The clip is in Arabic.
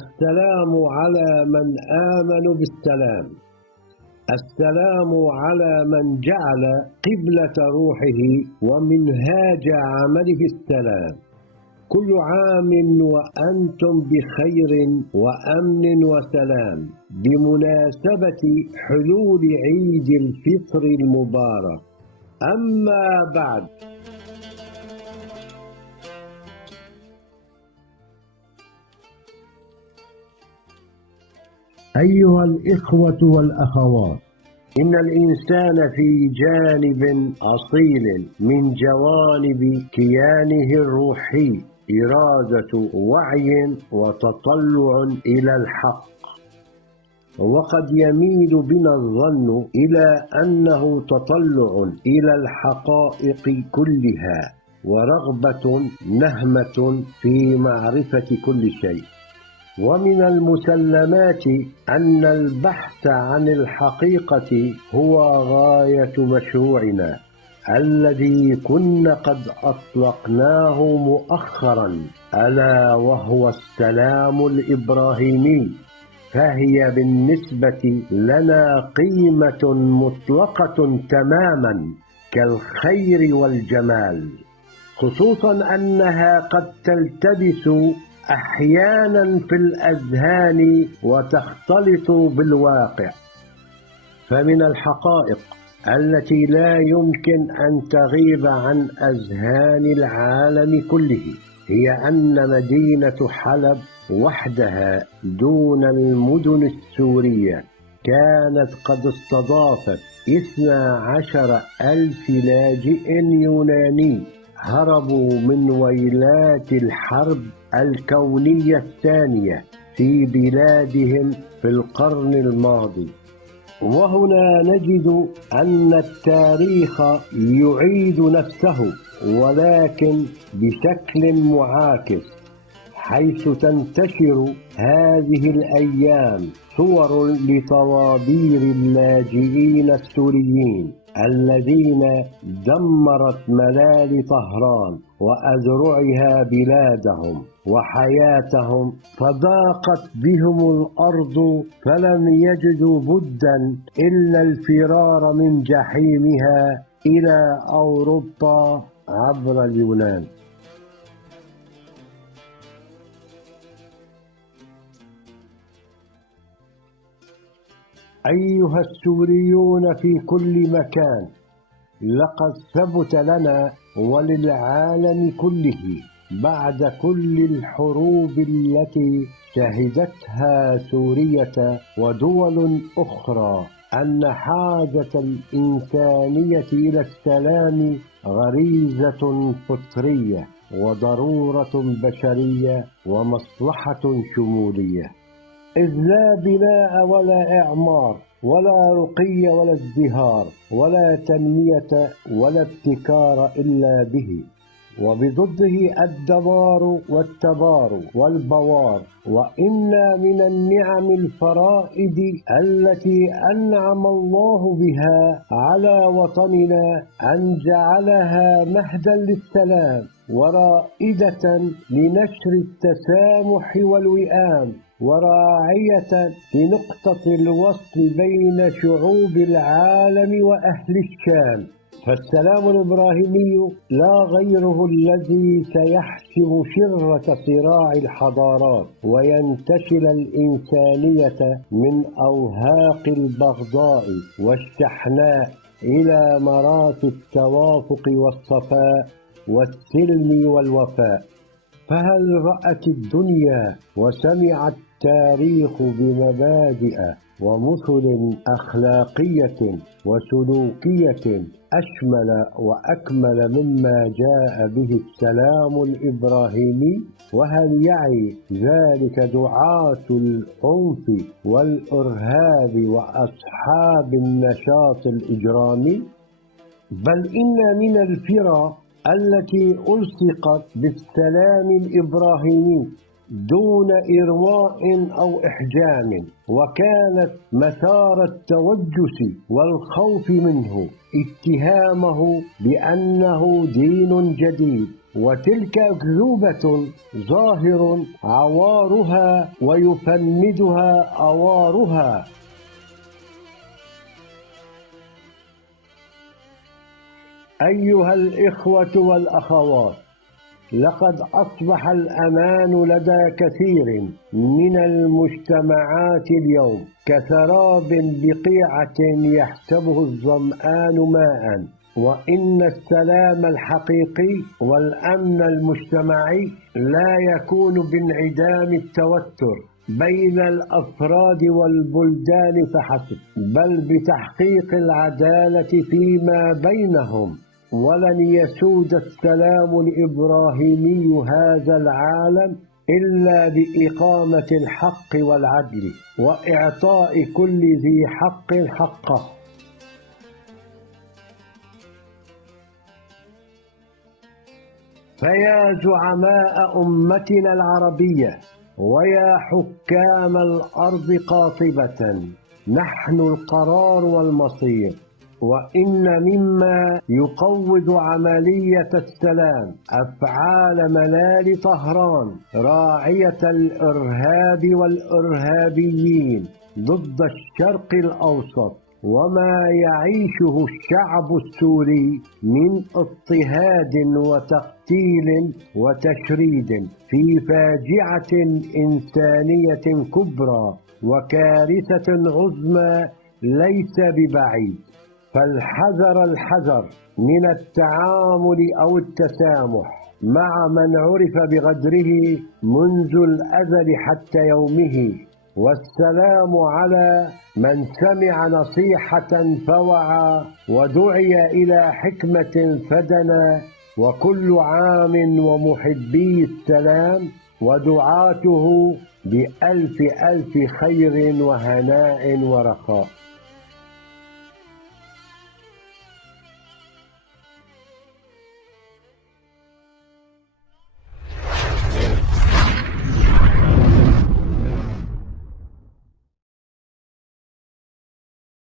السلام على من آمنوا بالسلام. السلام على من جعل قبلة روحه ومنهاج عمله السلام. كل عام وأنتم بخير وأمن وسلام بمناسبة حلول عيد الفطر المبارك. أما بعد، أيها الإخوة والأخوات، إن الإنسان في جانب أصيل من جوانب كيانه الروحي إرادة وعي وتطلع إلى الحق، وقد يميل بنا الظن إلى أنه تطلع إلى الحقائق كلها ورغبة نهمة في معرفة كل شيء. ومن المسلمات أن البحث عن الحقيقة هو غاية مشروعنا الذي كنا قد أطلقناه مؤخرا، ألا وهو السلام الإبراهيمي. فهي بالنسبة لنا قيمة مطلقة تماما كالخير والجمال، خصوصا أنها قد تلتبس أحيانا في الأذهان وتختلط بالواقع. فمن الحقائق التي لا يمكن أن تغيب عن أذهان العالم كله هي أن مدينة حلب وحدها دون المدن السورية كانت قد استضافت 12,000 لاجئ يوناني هربوا من ويلات الحرب الكونية الثانية في بلادهم في القرن الماضي. وهنا نجد أن التاريخ يعيد نفسه، ولكن بشكل معاكس، حيث تنتشر هذه الأيام صور لطوابير اللاجئين السوريين الذين دمرت ملال طهران وأذرعها بلادهم وحياتهم، فضاقت بهم الأرض فلم يجدوا بدا إلا الفرار من جحيمها إلى أوروبا عبر اليونان. أيها السوريون في كل مكان، لقد ثبت لنا وللعالم كله بعد كل الحروب التي شهدتها سورية ودول أخرى أن حاجة الإنسانية إلى السلام غريزة فطرية وضرورة بشرية ومصلحة شمولية، إذ لا بناء ولا إعمار ولا رقي ولا ازدهار ولا تنمية ولا ابتكار إلا به، وبضده الدمار والتبار والبوار. وإن من النعم الفرائد التي أنعم الله بها على وطننا أن جعلها مهدا للسلام ورائدة لنشر التسامح والوئام، وراعية لنقطة الوصل بين شعوب العالم وأهل الشام. فالسلام الإبراهيمي لا غيره الذي سيحسم شرة صراع الحضارات وينتشل الإنسانية من أوهاق البغضاء والشحناء إلى مرات التوافق والصفاء والسلم والوفاء. فهل رأت الدنيا وسمع التاريخ بمبادئ ومثل أخلاقية وسلوكية أشمل وأكمل مما جاء به السلام الإبراهيمي؟ وهل يعي ذلك دعاة العنف والإرهاب وأصحاب النشاط الإجرامي؟ بل إن من الفرق التي ألصقت بالسلام الإبراهيمي دون إرواء أو إحجام، وكانت مثار التوجس والخوف منه اتهامه بأنه دين جديد وتلك أكذوبة ظاهر عوارها ويفندها أوارها. أيها الإخوة والأخوات، لقد أصبح الأمان لدى كثير من المجتمعات اليوم كسراب بقيعة يحسبه الظمآن ماء، وإن السلام الحقيقي والأمن المجتمعي لا يكون بانعدام التوتر بين الأفراد والبلدان فحسب، بل بتحقيق العدالة فيما بينهم. ولن يسود السلام الإبراهيمي هذا العالم إلا بإقامة الحق والعدل وإعطاء كل ذي حق حقه. فيا زعماء أمتنا العربية ويا حكام الأرض قاطبة، نحن القرار والمصير. وإن مما يقوض عملية السلام أفعال منال طهران راعية الإرهاب والإرهابيين ضد الشرق الأوسط، وما يعيشه الشعب السوري من اضطهاد وتقتيل وتشريد في فاجعة إنسانية كبرى وكارثة عظمى ليس ببعيد. فالحذر الحذر من التعامل أو التسامح مع من عرف بغدره منذ الأزل حتى يومه، والسلام على من سمع نصيحة فوعى ودعي إلى حكمة فدنا. وكل عام ومحبي السلام ودعاته بألف ألف خير وهناء ورخاء.